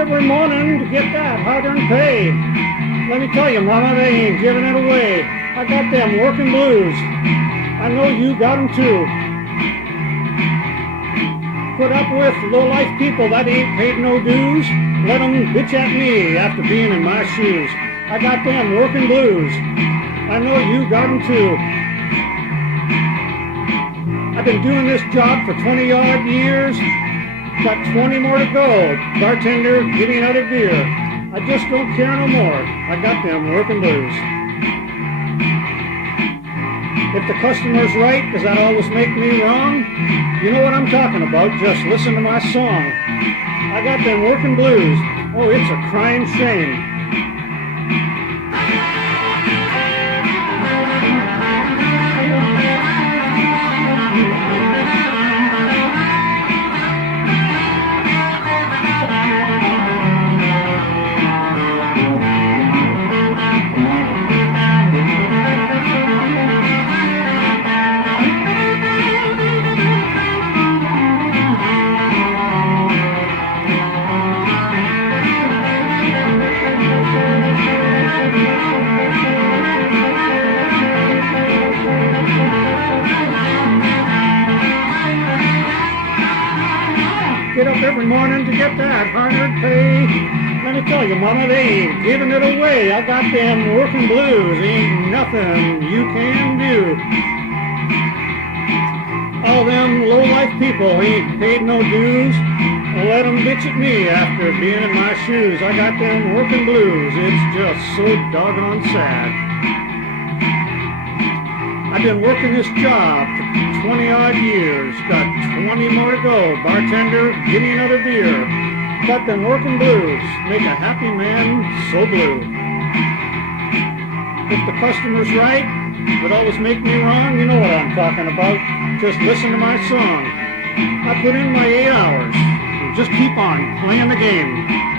every morning to get that hard-earned pay. Let me tell you, Mama, they ain't giving it away. I got them working blues. I know you got them too. Put up with low-life people that ain't paid no dues. Let them bitch at me after being in my shoes. I got them working blues. I know you got them too. I've been doing this job for 20-odd years. Got 20 more to go. Bartender, give me another beer. I just don't care no more. I got them working blues. If the customer's right, does that always make me wrong? You know what I'm talking about. Just listen to my song. I got them working blues. Oh, it's a crying shame. Get up every morning to get that hard-earned pay. Let me tell you, Mama, they ain't giving it away. I got them working blues. Ain't nothing you can do. All them low-life people ain't paid no dues. Let them bitch at me after being in my shoes. I got them working blues. It's just so doggone sad. I've been working this job for 20-odd years. Got 20 more to go. Bartender, give me another beer. Got them working blues. Make a happy man so blue. If the customer's right, would always make me wrong. You know what I'm talking about. Just listen to my song. I put in my 8 hours. And just keep on playing the game.